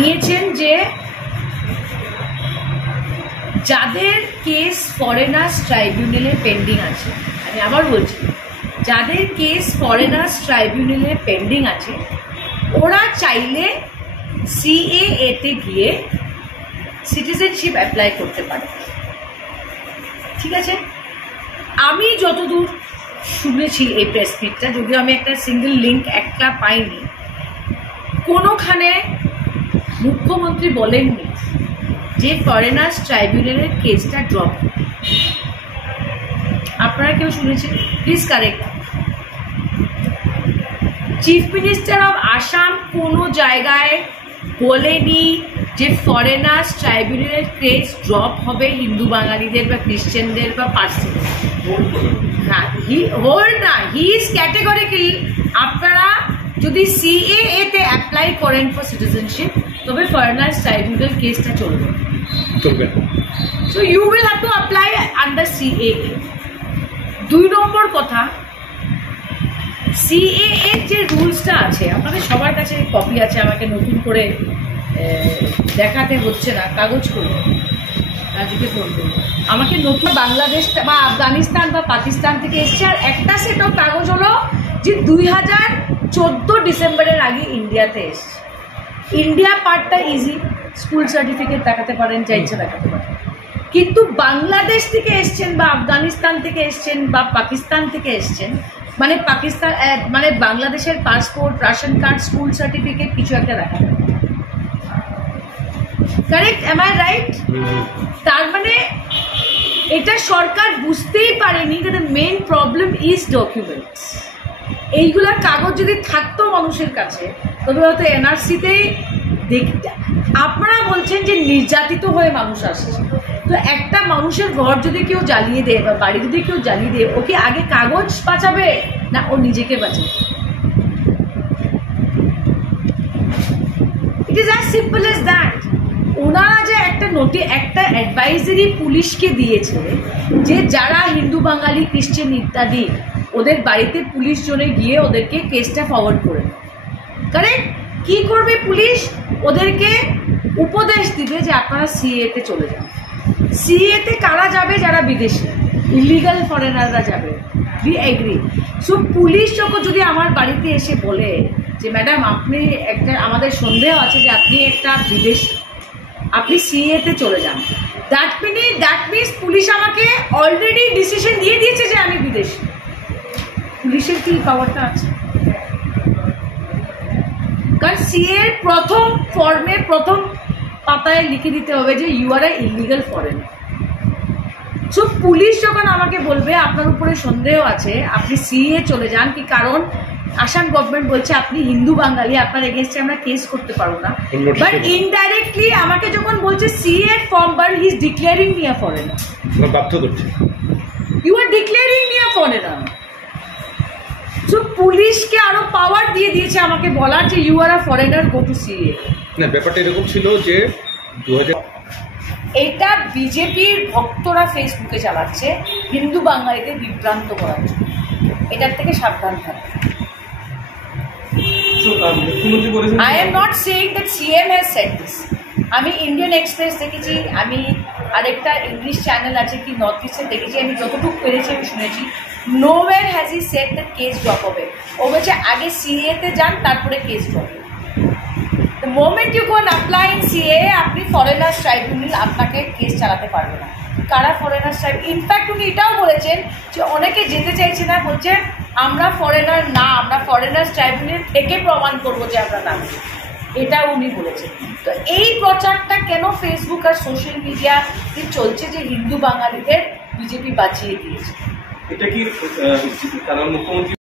জানিয়েছেন যে যাদের কেস ফরেনার্স ট্রাইব্যুনালে পেন্ডিং আছে, আমি আবার বলছি, যাদের কেস ফরেনার্স ট্রাইব্যুনালে পেন্ডিং আছে ওরা চাইলে সিএএতে গিয়ে সিটিজেনশিপ অ্যাপ্লাই করতে পারে। ঠিক আছে, আমি যতদূর শুনেছি এই প্রেস মিটটা, যদিও আমি একটা সিঙ্গেল লিঙ্ক একটা পাইনি, কোনোখানে মুখ্যমন্ত্রী বলেননি যে ফরেনার্স ট্রাইব্যুনালের কেসটা ড্রপ। আপনারা কেউ শুনেছেন? Please correct. Chief minister of Assam কোনো জায়গায় বলেনি যে ফরেনার্স ট্রাইব্যুনালের কেস ড্রপ হবে হিন্দু বাঙালিদের বা খ্রিশ্চানদের বা পার্সিদের। হ্যাঁ, হি ইজ ক্যাটেগরিক্যালি, আপনারা যদি সিএএতে অ্যাপ্লাই করেন ফর সিটিজেনশিপ তবে ফরেনার্স ট্রাইব্যুনাল কেসটা চলবে। So you will have to apply under CAA. 2 নম্বর কথা, সিএএ যে রুলসটা আছে, আপনাদের সবার কাছে কপি আছে, আমাকে নতুন করে দেখাতে হচ্ছে না, কাগজ করবো আজকে ফোন করবো, আমাকে নতুন বাংলাদেশ বা আফগানিস্তান বা পাকিস্তান থেকে এসছে। আর একটা সেট অফ কাগজ হলো যে 2014 ডিসেম্বরের আগে ইন্ডিয়াতে এসছে। ইন্ডিয়া পার্টটা ইজি, স্কুল সার্টিফিকেট দেখাতে পারেন, যা ইচ্ছা দেখাতে পারেন। কিন্তু বাংলাদেশ থেকে এসছেন বা আফগানিস্তান থেকে এসছেন বা পাকিস্তান থেকে এসছেন, মানে পাকিস্তান মানে বাংলাদেশের passport, ration card, school certificate কিছু একটা দেখাতে হবে। কারেক্ট? Am I right? তার মানে এটা সরকার বুঝতেই পারেনি যে the main problem is documents. এইগুলা কাগজ যদি থাকতো মানুষের কাছে তবে হয়তো এনআরসিতেই দেখতে। আপনারা বলছেন যে নির্যাতিত হয়ে মানুষ আসছে, তো একটা মানুষের ঘর যদি কেউ জ্বালিয়ে দেয় বা বাড়ি যদি কেউ জ্বালিয়ে দেয়, ওকে আগে কাগজ বাঁচাবে না ও নিজেকে বাঁচাবে? It is as simple as that. ওনারা যে একটা অ্যাডভাইজারি পুলিশকে দিয়েছে যে যারা হিন্দু বাঙালি খ্রিস্টান ইত্যাদি ওদের বাড়িতে পুলিশ জনে গিয়ে ওদেরকে কেসটা ফরওয়ার্ড করে। কারেক্ট? কি করবে পুলিশ? ওদেরকে উপদেশ দিবে যে আপনারা সিএতে চলে যান। সিএতে কারা যাবে? যারা বিদেশি ইলিগাল ফরেনাররা যাবে। We agri. সো পুলিশ যখন যদি আমার বাড়িতে এসে বলে যে ম্যাডাম আপনি একটা, আমাদের সন্দেহ আছে যে আপনি একটা বিদেশি, আপনি সিএতে চলে যান, দ্যাট মিনস পুলিশ আমাকে অলরেডি ডিসিশন দিয়ে দিয়েছে যে আমি বিদেশি। পুলিশের কি পাওয়ারটা আছে? কারণ সিএর প্রথম ফর্মে প্রথম পাতায় লিখে দিতে হবে যে you are a illegal foreigner. So police যখন আমাকে বলবে আপনার উপরে সন্দেহ আছে আপনি সিএ চলে যান, কি কারণ আসাম গভর্নমেন্ট বলছে আপনি হিন্দু বাঙালি, আপনার এগেনস্টে আমরা কেস করতে পারবো না, বাট ইনডাইরেক্টলি আমাকে যখন বলছে সিএ ফর্ম বার he is declaring me a foreigner, বাধ্য করছে, you are declaring me a foreigner. So পুলিশকে আরো পাওয়ার দিয়ে দিয়েছে আমাকে বলার যে you are a foreigner, go to CAA. না, ব্যাপারটা এরকম ছিল যে 2000 এটা বিজেপির ভক্তরা ফেসবুকে চালাচ্ছে হিন্দু বাঙালিদের বিভ্রান্ত করার জন্য, এটার থেকে সাবধান থাকবে। I am not saying that CM has said this. আমি ইন্ডিয়ান এক্সপ্রেস দেখেছি, আমি আরেকটা ইংলিশ চ্যানেল আছে কি নর্থ ইস্টে দেখেছি, আমি যতটুকু পেরেছি আমি শুনেছি। Nowhere has he said that case drop হবে। ও বলছে আগে সিএতে যান তারপরে কেস ড্রপ হবে। The moment you go and apply in CAA, আপনি ফরেনার্স ট্রাইব্যুনাল আপনাকে কেস চালাতে পারবে না। কারা ফরেনার্স ট্রাইব্যুনাল? ইনফ্যাক্ট উনি এটাও বলেছেন যে অনেকে যেতে চাইছে না, বলছে আমরা ফরেনার না, আমরা ফরেনার্স ট্রাইব্যুনাল থেকে প্রমাণ করবো যে আমরা না, এটা উনি বলেছেন। তো এই প্রচারটা কেন ফেসবুক আর সোশ্যাল মিডিয়া চলছে যে হিন্দু বাঙালিদের বিজেপি বাঁচিয়ে দিয়েছে? এটা কি কারণ মুখ্যমন্ত্রী